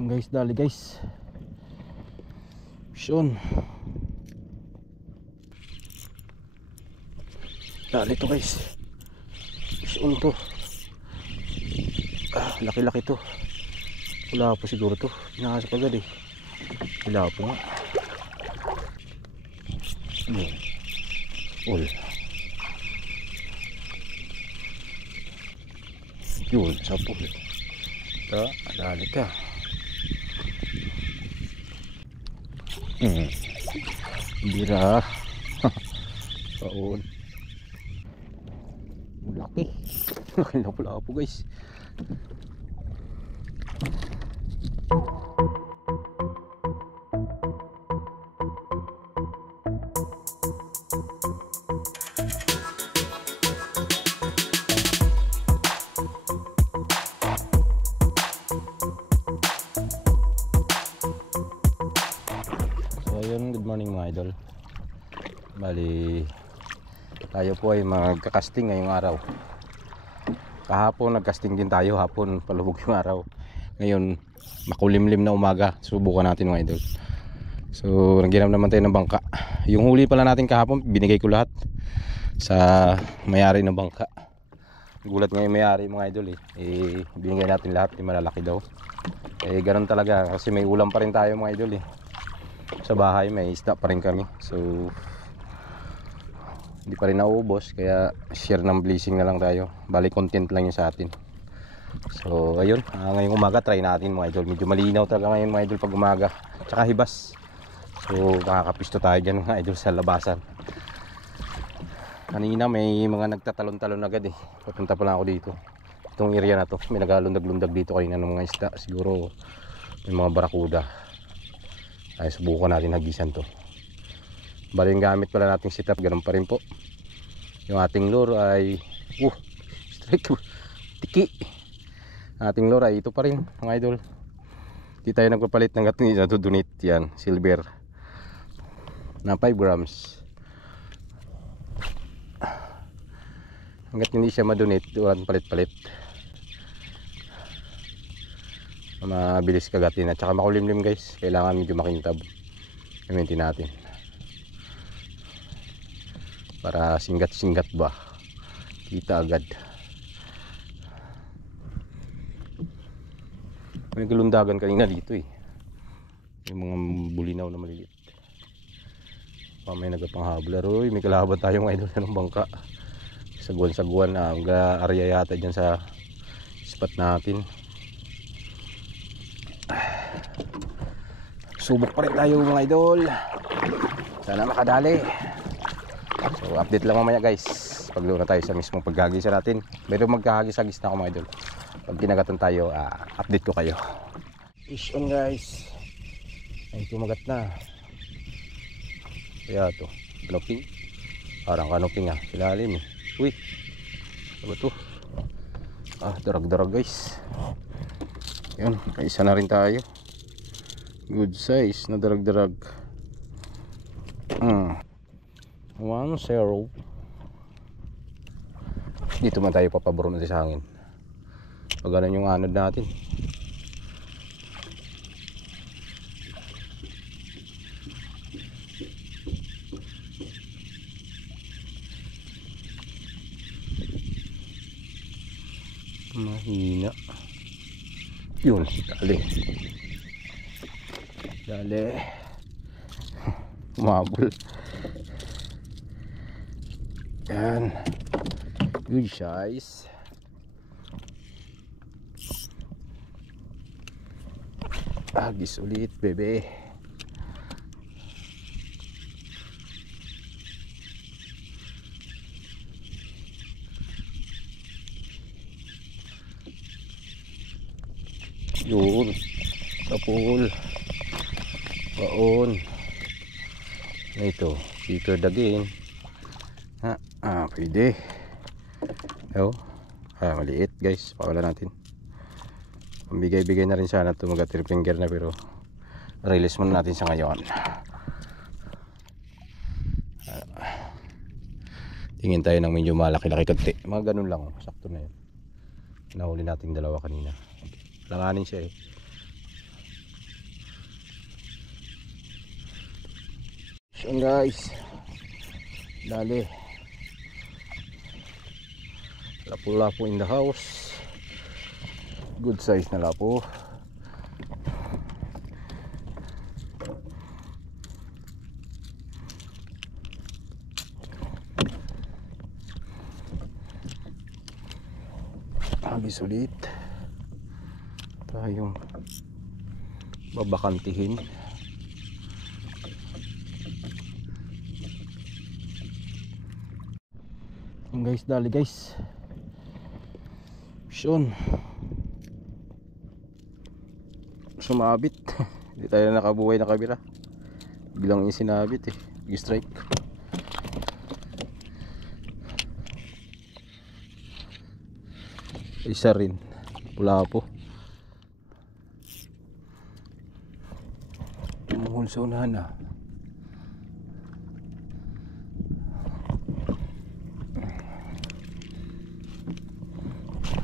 Yung guys, dali guys. Fish dali to guys. Fish to. Laki-laki to. Wala po siguro to. Pinakasok agad eh. Wala po nga. All. Yun, sapo. Dali ka. Bira. Paon. Laki. Laki na pula po guys. Good morning mga idol. Bali tayo po ay magkakasting ngayong araw. Kahapon nagkasting din tayo, hapon palubog yung araw. Ngayon makulimlim na umaga, subukan natin mga idol. So nagginam naman tayo ng bangka. Yung huli pala natin kahapon binigay ko lahat sa may-ari ng bangka. Gulat ngayon may-ari mga idol binigay natin lahat, yung malalaki daw. Ganun talaga kasi may ulam pa rin tayo mga idol sa bahay, may isda pa rin kami. So hindi pa rin nauubos, kaya share ng blessing na lang tayo. Bali content lang yun sa atin. So ayun, ngayong umaga try natin mga idol. Medyo malinaw talaga ngayon mga idol pag umaga, tsaka hibas. So makakapisto tayo dyan mga idol sa labasan. Kanina may mga nagtatalon-talon agad papunta pa lang ako dito. Itong area na to, may nagalundag-lundag dito kanina ng mga isda. Siguro may mga barakuda. Ay subukan natin hagisan to. Bali yung gamit pala nating setup, ganun pa rin po. Yung ating lure ay strike, tiki. Ating lure ay ito pa rin mga idol. Di tayo nagpapalit ng gato na dudunit yan, silver na 5 grams. Hanggat hindi siya madunit, walang palit-palit. Mabilis kagatin at saka makulimlim guys. Kailangan medyo makintab. Gamitin natin para singgat-singgat ba, kita agad. May galundagan kanina dito yung mga bulinaw na maliliit. May nagapanghablar. May kalaban tayong idol ng bangka. Sagwan-sagwan na area yata dyan sa spot natin. Subok pa rin tayo mga idol. Sana makadali. So update lang mamaya guys. Pag doon na tayo sa mismong paghagisa natin. Meron magkahagis-hagis na ako mga idol. Pag kinagatan tayo, update ko kayo. Fish on guys. Ay kumagat na. Kaya to kanoping. Parang kanoping ilalim Uy, ano to? Darag-darag guys. Yan, kaisa na rin tayo. Good size na darag-darag. 1-0. Dito man tayo papaboro natin sa hangin. Pag ganun yung anod natin. Mahina. Yun, dali umabol. Yan, good size. Agis ulit bebe. Yun, kapul paon na ito, speaker dagin pwede. Maliit guys, pawala natin. Pambigay-bigay na rin sana ito, mag-3 finger na, pero release muna natin sa ngayon. Tingin tayo ng medyo malaki-laki konti, mga ganun lang sakto na yun. Nahuli natin dalawa kanina. Langanin siya So guys, dali. Lapu-lapu in the house. Good size na lapu. Habis ulit tayong babakantihin. Yung guys, dali guys. Yun, sumabit. Hindi tayo nakabuhay na kabila, bilang yung sinabit eh. Big strike. Isa rin, wala po. Tumuhol sa unahan na.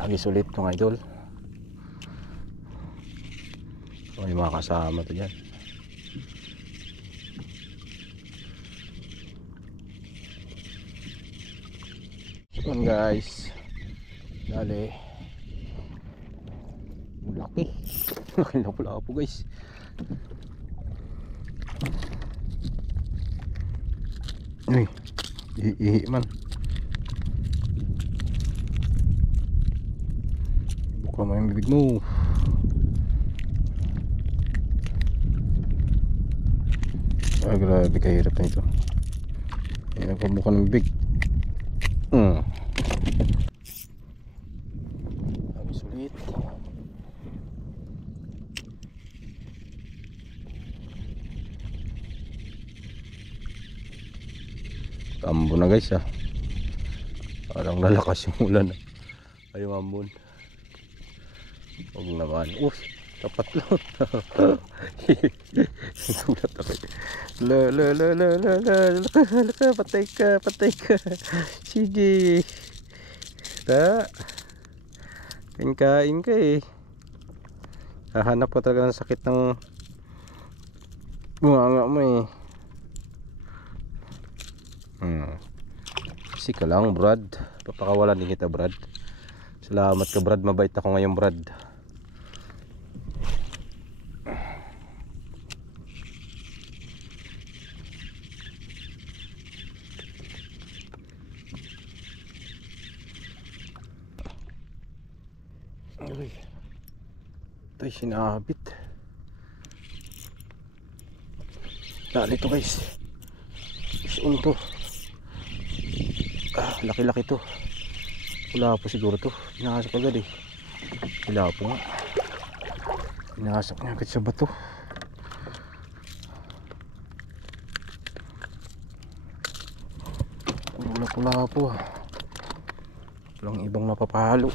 Agis ulit mga idol. So, may mga kasama to dyan. So guys, dali. Laki. Laki na pula po guys. Uy, ihi man. Buka mo yung bibig mo. Ay grabe, kahirap na ito. Ayan, pagbuka ng bibig. Agis ulit. Tambo na guys ah. Parang lalakas yung ulan ah. Ay yung ambon. Huwag naman. Tapat lang. Sulat ako. Laka, patay ka. Sige. Kain ka eh. Hahanap ko talaga ng sakit ng bunganga mo eh. Kasi ka lang Brad. Papakawalan din kita Brad. Salamat ka Brad. Mabait ako ngayon Brad. Uy, ito'y sinabit. Dali to guys. Isun to. Laki-laki to. Wala po siguro to. Pinakasok agad eh. Wala po nga. Pinakasok niya agad sa bato. Wala po. Walang ibang napapahalo.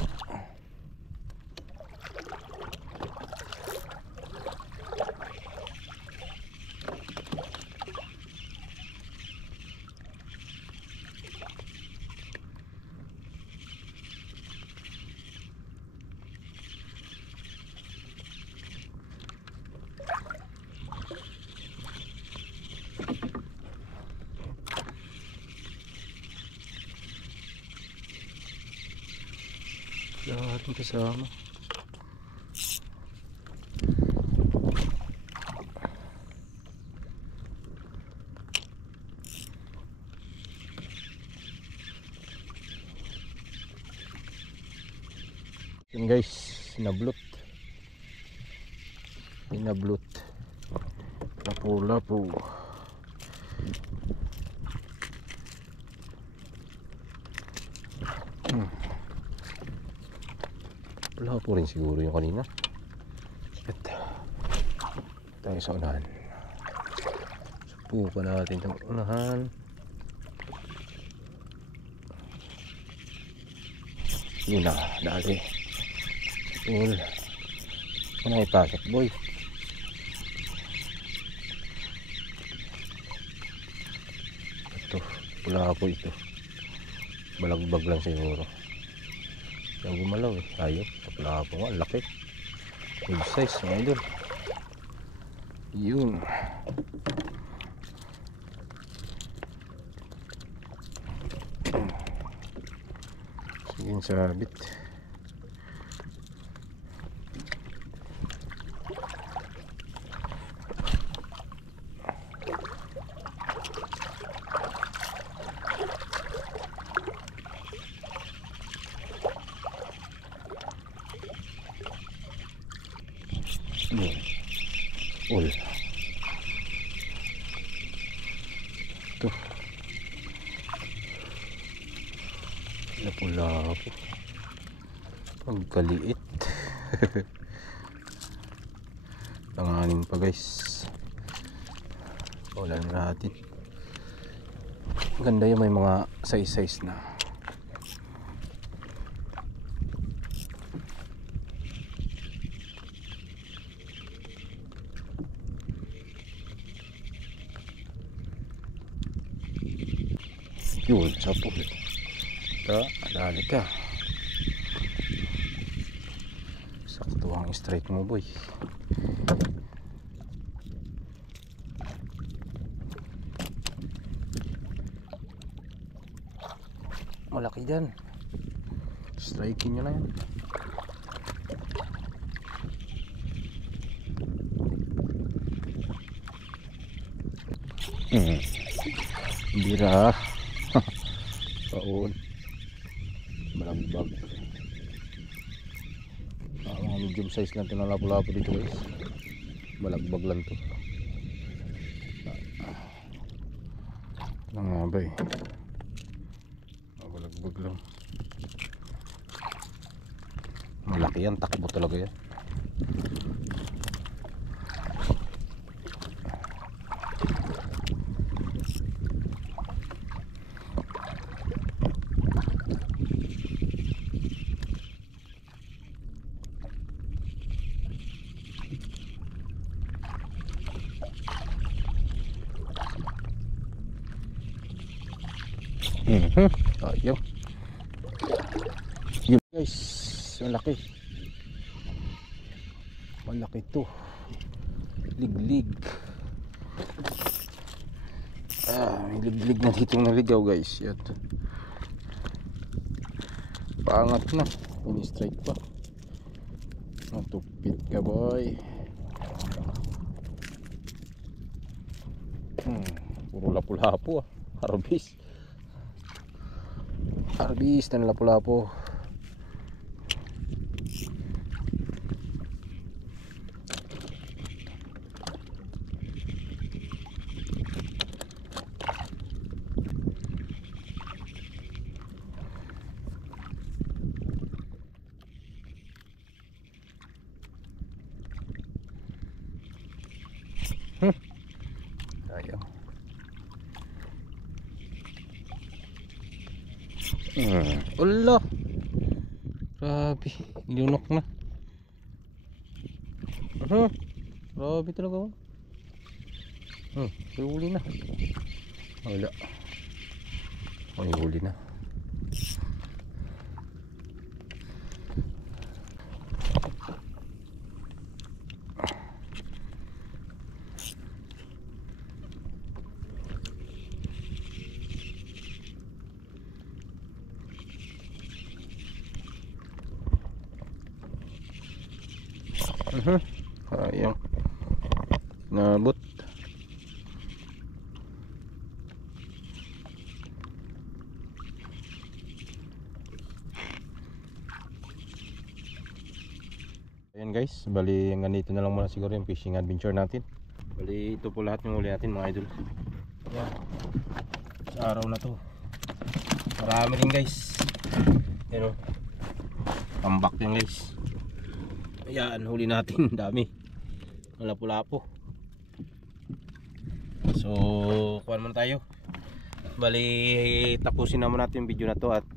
Lahat ng kasama. Yun guys, sinablot. Lapu-lapu. Wala po rin siguro yung kanina. At tayo sa unahan. Subukan natin itong unahan. Yun na, dali. Cool. Ano ipasok boy? Ito, wala po ito. Balagbag lang siguro. Yung gumalaw eh, ayop. Wala po nga, laki. Good size mga idol. Yun. Yung sabit. Ul. Tuh. Lapu-lapu. Ang kaliit. Langanin pa guys. Ulan natin. Ganda yung may mga size-size na. Yun, sapo. Ito, alali ka. Sakto ang strike mo boy. Malaki dyan. Striking nyo na yan. Bira. Paon. Malagbag. Mga medium size lang ito na lapu-lapu dito guys. Malagbag lang ito. Ano nga ba eh. Malagbag lang. Malaki yan. Takbo talaga yan. Ayaw. Yun guys, malaki. Malaki to. Liglig. May liglig na ditong naligaw guys. Yan. Paangat na. Ini-strike pa. Natupit ka boy. Puro lapu-lapu ah. Harvest. Harvest na lapu-lapu. Ayaw. Ulo. Grabe, lunok na. Grabe talaga. Huli na. Wala. May huli na. Sayang. Nabot. Ayan guys, bali hanggang dito na lang muna siguro yung fishing adventure natin. Bali ito po lahat yung huli natin mga idol. Ayan. Sa araw na to marami rin guys. Ayan o, tambak yan guys. Ayan, huli natin. Dami. Lapu-lapu. So, kuhan muna tayo. Bali, tapusin naman natin yung video na to at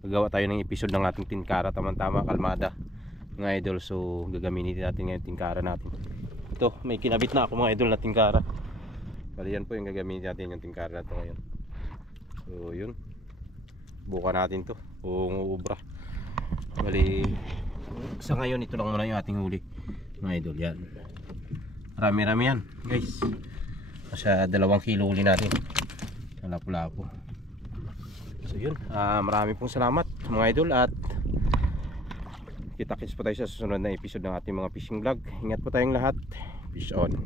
gagawa tayo ng episode ng ating tingkara. Tama-tama, kalmada mga idol. So, gagamitin natin ngayon tingkara natin. Ito, may kinabit na ako mga idol na tingkara. Bali, yan po yung gagamitin natin yung tingkara na to ngayon. So, yun. Buka natin to kung uubra. Bali, sa ngayon ito lang muna yung ating huli mga idol. Yan, rami-rami yan guys. Sa 2 kilo huli natin na lapu-lapu. So yun, marami pong salamat mga idol, at kita-kits po tayo sa susunod na episode ng ating mga fishing vlog. Ingat po tayong lahat. Peace on.